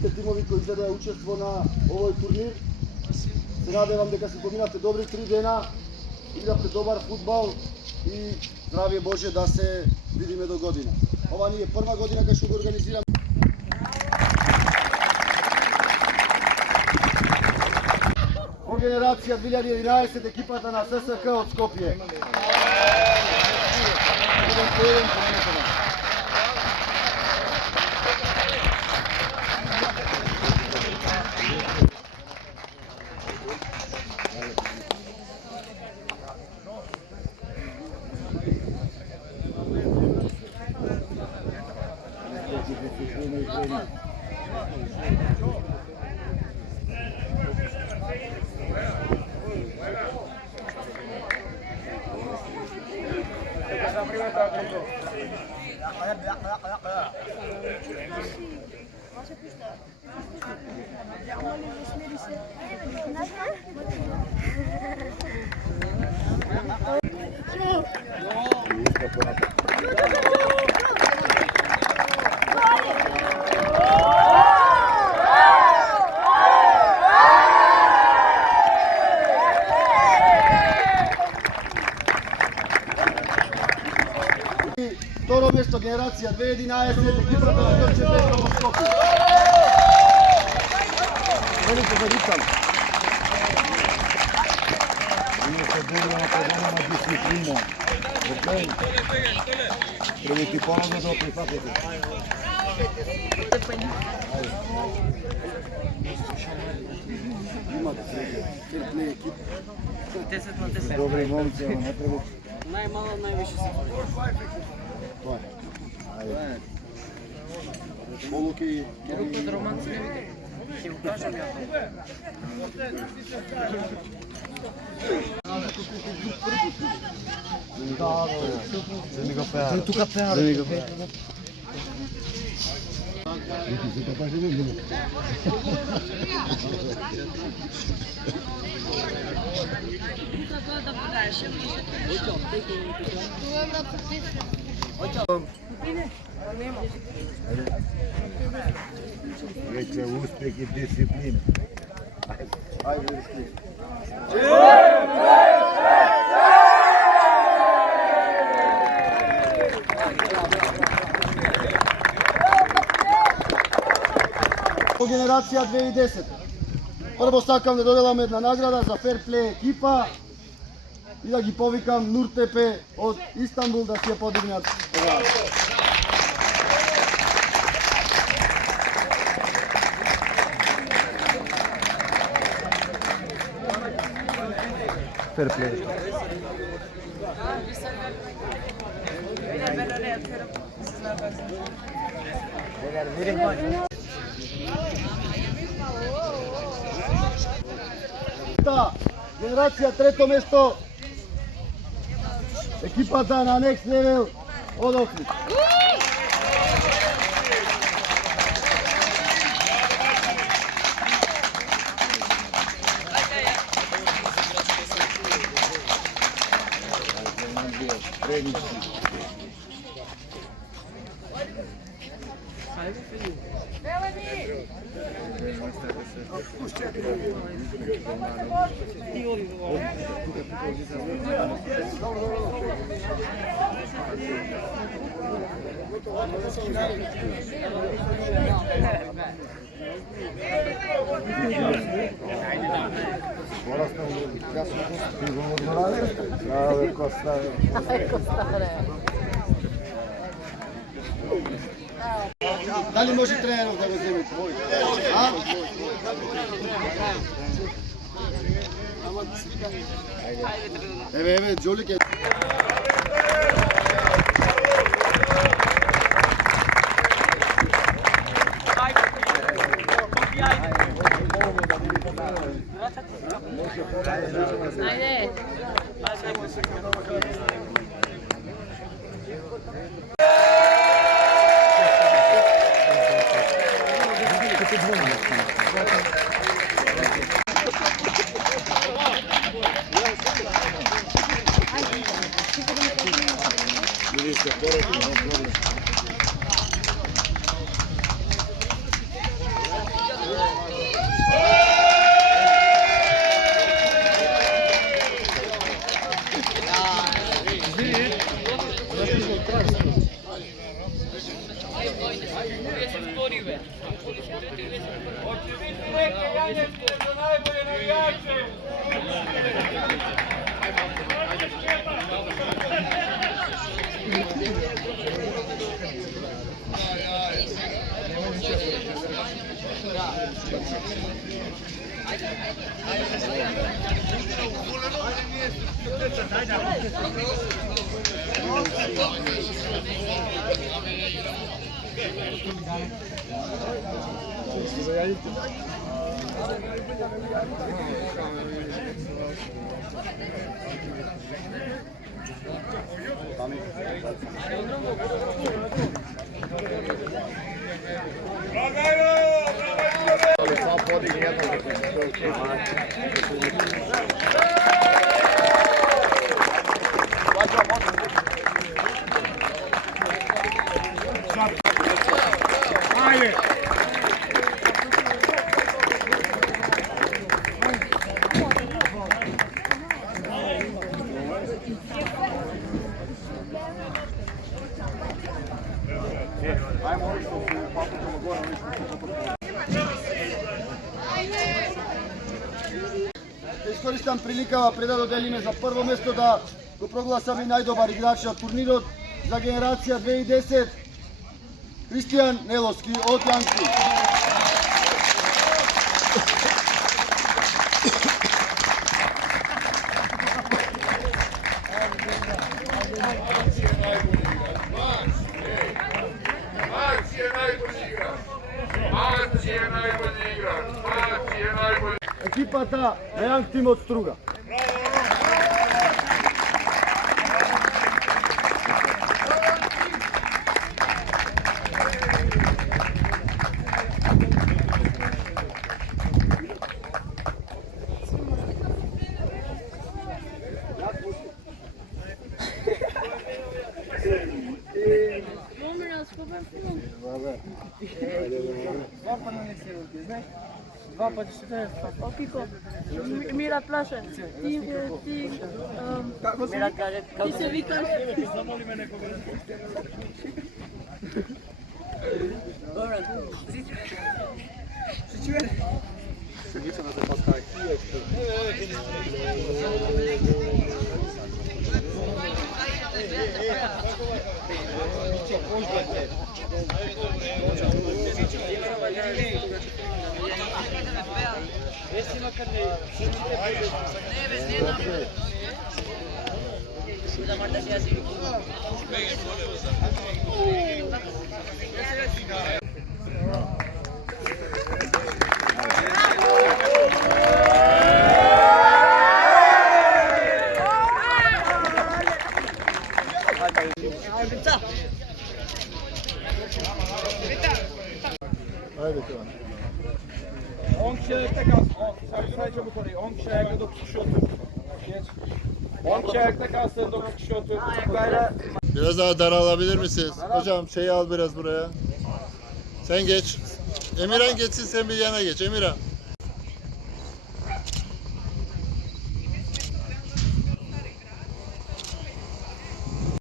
сите тимови кои изгледаја учество на овој турнир. Се надевам дека се поминавте добри 3 дена, игравте добар фудбал и здравие Боже да се видиме до година. Ова ни е прва година кај што го организираме. По генерација 2011 екипата на ССК од Скопје. Второ место генерација 2011 екипата на Дрче Петрово Скопје. Велико великам. Ние се боруваме кога нема дисциплина. Океј? Треба ти помага да прифатите. Имате ферплей екип. 10 на 10. Добри момци, ама не треба. Најмало, највише се прави. Тоа е. Ајде. Полуки. Рупе да романци не види. Ќе го кажам ја. Земи го пеа. Тука пеа. Земи го пеа. Ти се капаш да видиш. Веќе успех и дисциплина. Ајде, Риски. По генерација 2010. Прво сакам да доделам една награда за ферплей екипа и да ги повикам Нуртепе од Истанбул да си ја подигнат оваа. Ферплей. Генерација трето место. Екипата на Next Level од Охрид. Дали може тренеров да го земе? А? Еве, Джолик е. Искористам приликава пред да доделиме за прво место да го прогласаме најдобар играч на турнирот за генерација 2010 Кристијан Неловски од Јанки. Екипата на Јанк тим од Струга. Два пъти ще даде това. Окико, Мира плаше. Мира каже, Ти се викаш. добре, Haydi tamam. 10 kişi ayakta kalsın. Say çabuk orayı. 10 kişi ayakta 9 kişi otur. Geç. 10 kişi ayakta kalsın 9 kişi otur. Biraz daha daralabilir misiniz? Hocam şeyi al biraz buraya. Sen geç. Emirhan geçsin, sen bir yana geç Emirhan.